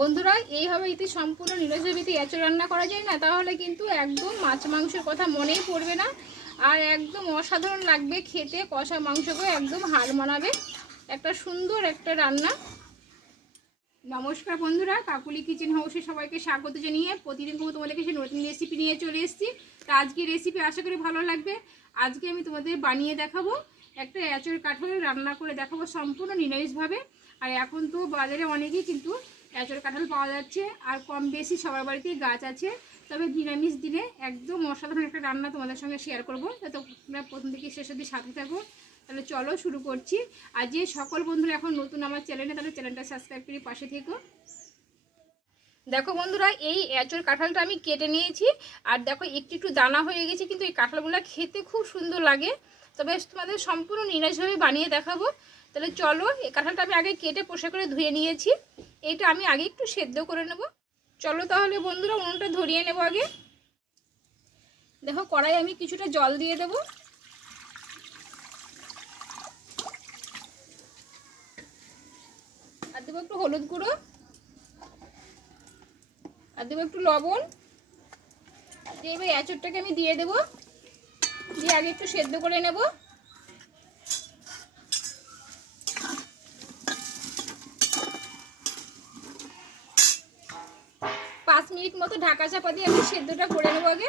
বন্ধুরা, এইভাবে যদি সম্পূর্ণ নিরাজভাবে এঁচড় রান্না করা যায় না, তাহলে কিন্তু একদম মাছ মাংসের কথা মনেই পড়বে না। আর একদম অসাধারণ লাগবে খেতে, কষা মাংসকে একদম হার মানাবে। একটা সুন্দর একটা রান্না। নমস্কার বন্ধুরা, কাকুলি কিচেন হাউসে সবাইকে স্বাগত জানিয়ে প্রতিদিন কোনো তোমাদের কাছে নতুন রেসিপি নিয়ে চলে এসেছি। তা আজকে রেসিপি আশা করি ভালো লাগবে। আজকে আমি তোমাদের বানিয়ে দেখাবো, একটা এঁচড় কাঠলে রান্না করে দেখাবো সম্পূর্ণ নিরামিষভাবে আর এখন তো বাজারে অনেকেই কিন্তু এঁচড় কাঁঠাল পাওয়া যাচ্ছে, আর কম বেশি সবার বাড়িতেই গাছ আছে। তবে নিরামিষ দিনে একদম অসাধারণ একটা রান্না তোমাদের সঙ্গে শেয়ার করব। তো তোমরা প্রথম থেকে শেষ অবধি সাথে থাকো। তাহলে চলো শুরু করছি। আর যে সকল বন্ধুরা এখন নতুন আমার চ্যানেলে তাহলে চ্যানেলটা সাবস্ক্রাইব করে পাশে থেকো। দেখো বন্ধুরা, এই এঁচড় কাঁঠালটা আমি কেটে নিয়েছি। আর দেখো, একটু একটু দানা হয়ে গেছে, কিন্তু এই কাঁঠালগুলো খেতে খুব সুন্দর লাগে। তবে তোমাদের সম্পূর্ণ নিরাজভাবে বানিয়ে দেখাবো। তাহলে চলো, এই কাঁঠালটা আমি আগে কেটে পোষা করে ধুয়ে নিয়েছি। এটা আমি আগে একটু সেদ্ধ করে নেব। চলো তাহলে বন্ধুরা, উনুনটা ধরিয়ে নেব আগে। দেখো কড়াই আমি কিছুটা জল দিয়ে দেব। আর দেবো একটু হলুদ গুঁড়ো। আর দেবো একটু লবণ। দিয়ে এবার এঁচড়টাকে আমি দিয়ে দেবো। দিয়ে আগে একটু সেদ্ধ করে নেব। মিনিট মতো ঢাকা চাপা দিয়ে আমি সেদ্ধটা করে নেব আগে।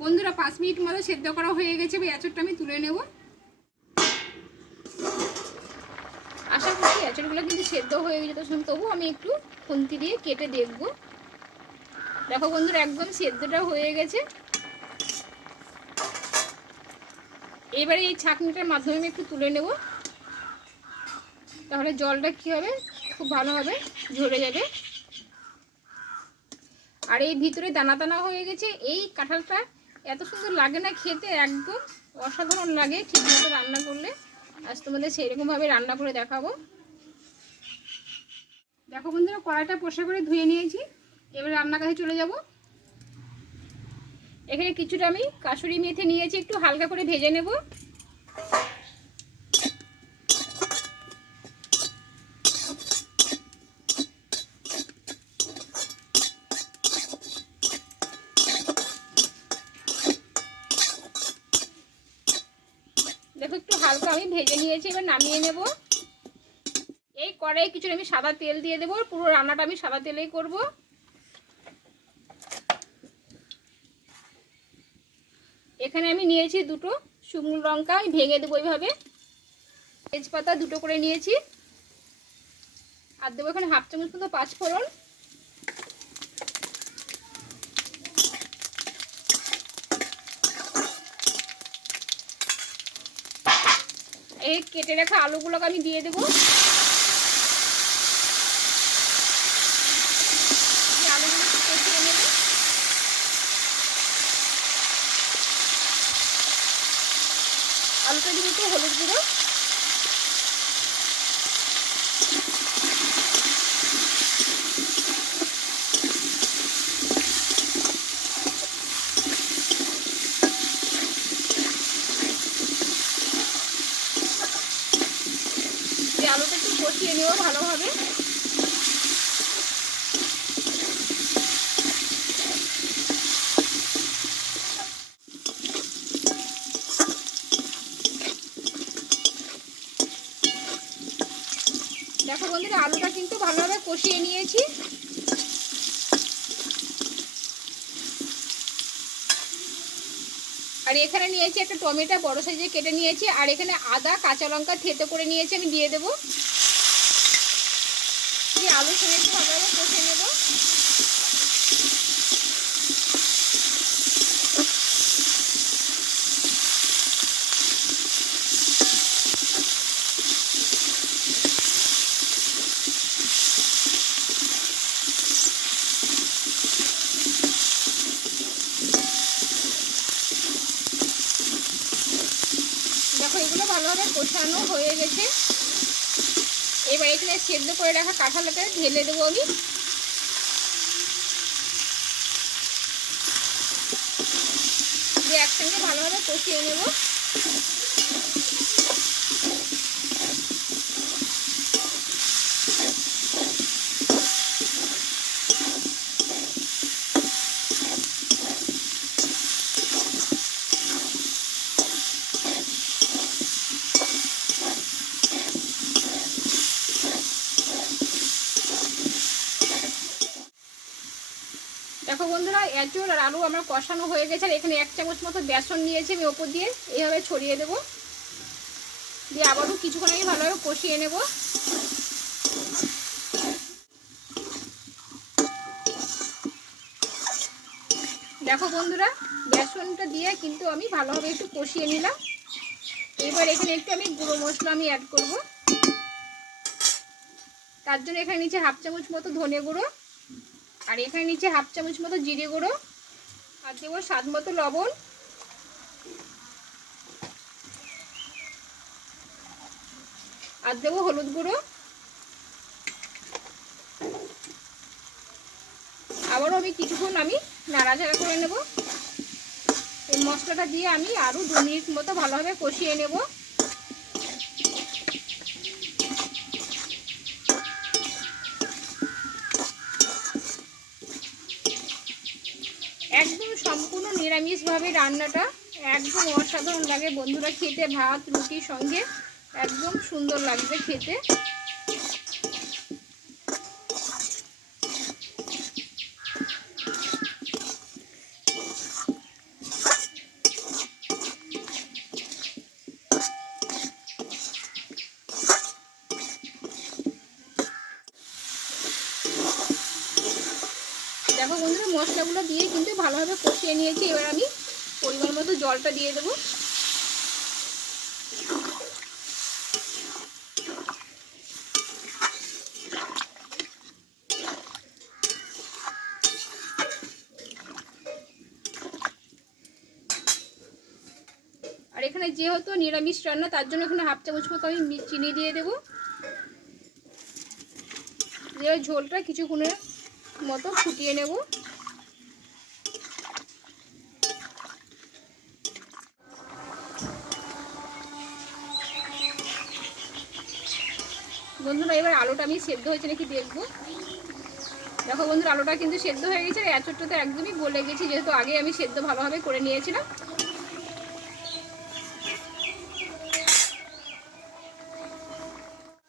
বন্ধুরা, পাঁচ মিনিট মতো সেদ্ধ করা হয়ে গেছে, এবার এঁচড়টা আমি তুলে নেব। আশা করছি এঁচড়গুলো কিন্তু সেদ্ধ হয়ে গেছে তখন তবু আমি একটু খুন্তি দিয়ে কেটে দেখব। দেখো বন্ধুরা, একদম সেদ্ধটা হয়ে গেছে। এবারে এই ছাঁকনিটার মাধ্যমে আমি একটু তুলে নেব। তাহলে জলটা কী হবে? খুব ভালোভাবে ঝরে যাবে। আর এই ভিতরে দানা দানা হয়ে গেছে। এই কাঁঠালটা এত সুন্দর লাগে না খেতে, একদম অসাধারণ লাগে ঠিক মতো রান্না করলে। আজ তোমাদের সেইরকমভাবে রান্না করে দেখাবো। দেখো বন্ধুরা, কড়াইটা পোষা করে ধুয়ে নিয়েছি। এবার রান্নার কাছে চলে যাব। এখানে কিছুটা আমি কাসুরি মেথে নিয়েছি, একটু হালকা করে ভেজে নেব। দেখো, একটু হালকা আমি ভেজে নিয়েছি, এবার নামিয়ে নেব। এই কড়াই কিছু আমি সাদা তেল দিয়ে দেবো, পুরো রান্নাটা আমি সাদা তেলেই করব। এখানে আমি নিয়েছি দুটো শুকনো লঙ্কা, আমি ভেঙে দেবো এইভাবে। তেজপাতা দুটো করে নিয়েছি। আর দেবো এখানে হাফ চামচ মতো পাঁচফোড়ন। এই কেটে রাখা আলুগুলোকে আমি দিয়ে দেবো। আলুটা দিব একটু হলুদ গুঁড়ো আলুটা একটু কষিয়ে নিও ভালোভাবে। দেখো বন্ধুরা, আলুটা কিন্তু ভালোভাবে কষিয়ে নিয়েছি। আর এখানে নিয়েছি একটা টমেটো বড় সাইজে কেটে নিয়েছি, আর এখানে আদা, কাঁচা লঙ্কা থেতো করে নিয়েছি, আমি দিয়ে দেবো। সঙ্গে একটু ভালোভাবে কষে নেব। দেখো এগুলো ভালোভাবে কষানো হয়ে গেছে। এবার এখানে সেদ্ধ করে রাখা কাঁঠালটা ঢেলে দেবো আমি। একসঙ্গে ভালোভাবে কষিয়ে নেব বন্ধুরা এঁচড় আর আলু আমার কষানো হয়ে গেছে, আর এখানে এক চামচ মতো বেসন নিয়েছি আমি ওপর দিয়ে, এইভাবে ছড়িয়ে দেবো। দিয়ে আবারও কিছুক্ষণ আগে ভালোভাবে কষিয়ে নেব। দেখো বন্ধুরা, বেসনটা দিয়ে কিন্তু আমি ভালোভাবে একটু কষিয়ে নিলাম। এবার এখানে একটু আমি গুঁড়ো মশলা আমি অ্যাড করব। তার জন্য এখানে নিচে হাফ চামচ মতো ধনে গুঁড়ো। আর এখানে নিচে হাফ চামচ মতো জিরে গুঁড়ো আর দেবো স্বাদ মতো লবণ। আর দেবো হলুদ গুঁড়ো। আবারও আমি কিছুক্ষণ আমি নাড়াচাড়া করে নেব। এই মশলাটা দিয়ে আমি আরও দু মিনিট মতো ভালোভাবে কষিয়ে নেব একদম সম্পূর্ণ নিরামিষভাবে রান্নাটা একদম অসাধারণ লাগে। বন্ধুরা খেতে ভাত রুটির সঙ্গে একদম সুন্দর লাগবে খেতে দেখো বন্ধুরা মশলাগুলো দিয়ে কিন্তু ভালোভাবে কষিয়ে নিয়েছি। এবার আমি পরিমাণ মতো জলটা দিয়ে দেবো। আর এখানে যেহেতু নিরামিষ রান্না, তার জন্য এখানে হাফ চামচ মতো আমি চিনি দিয়ে দেবো। দিয়ে ঝোলটা কিছুক্ষণের মতো ফুটিয়ে নেব। বন্ধুরা, এবার আলুটা আমি সেদ্ধ হয়েছে নাকি দেখব? দেখো বন্ধুরা, আলুটা কিন্তু সেদ্ধ হয়ে গেছে, আর এঁচড়টা তো একদমই গলে গেছে, যেহেতু আগে আমি সেদ্ধ ভালোভাবে করে নিয়েছিলাম।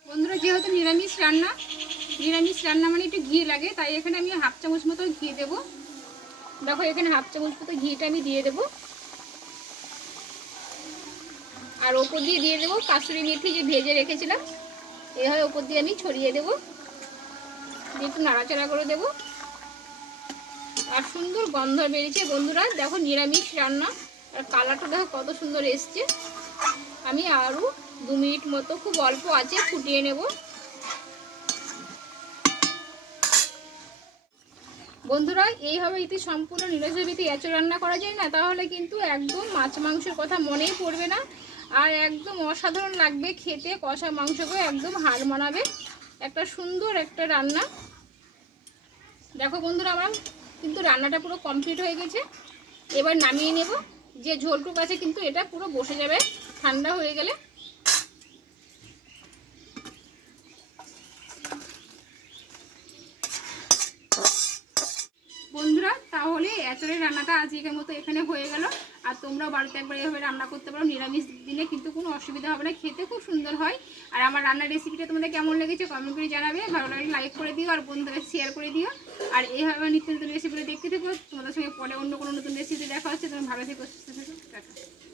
বন্ধুরা, যেহেতু নিরামিষ রান্না নিরামিষ রান্না মানে একটু ঘি লাগে, তাই এখানে আমি হাফ চামচ মতো ঘি দেবো। দেখো, এখানে হাফ চামচ মতো ঘিটা আমি দিয়ে দেবো। আর ওপর দিয়ে দিয়ে দেবো কাসুরি মেথি, যে ভেজে রেখেছিলাম। এভাবে ওপর দিয়ে আমি ছড়িয়ে দেবো। দিয়ে একটু নাড়াচাড়া করে দেবো। আর সুন্দর গন্ধ বেরিয়েছে বন্ধুরা। দেখো নিরামিষ রান্না। আর কালারটা দেখো কত সুন্দর এসছে। আমি আরও দু মিনিট মতো খুব অল্প আছে ফুটিয়ে নেব। বন্ধুরা, এইভাবে যদি সম্পূর্ণ নিরামিষভাবে এঁচড় রান্না করা যায় না, তাহলে কিন্তু একদম মাছ মাংসের কথা মনেই পড়বে না। আর একদম অসাধারণ লাগবে খেতে, কষা মাংসকে একদম হার মানাবে। একটা সুন্দর একটা রান্না। দেখো বন্ধুরা আমার, কিন্তু রান্নাটা পুরো কমপ্লিট হয়ে গেছে। এবার নামিয়ে নেব। যে ঝোলটুক আছে কিন্তু এটা পুরো বসে যাবে, ঠান্ডা হয়ে গেলে। বন্ধুরা, তাহলে এঁচড়ের রান্নাটা আজকের মতো এখানে হয়ে গেল। আর তোমরাও বাড়িতে একবার এভাবে রান্না করতে পারো। নিরামিষ দিনে কিন্তু কোনো অসুবিধা হবে না। খেতে খুব সুন্দর হয়। আর আমার রান্নার রেসিপিটা তোমাদের কেমন লেগেছে কমেন্ট করে জানাবে। ভালো লাগলে লাইক করে দিও আর বন্ধুদের শেয়ার করে দিও। আর এইভাবে নিত্য নতুন রেসিপিটা দেখতে থেকো। তোমাদের সঙ্গে পরে অন্য কোনো নতুন রেসিপি দেখা হচ্ছে। তুমি ভালো থেকে, সুস্থ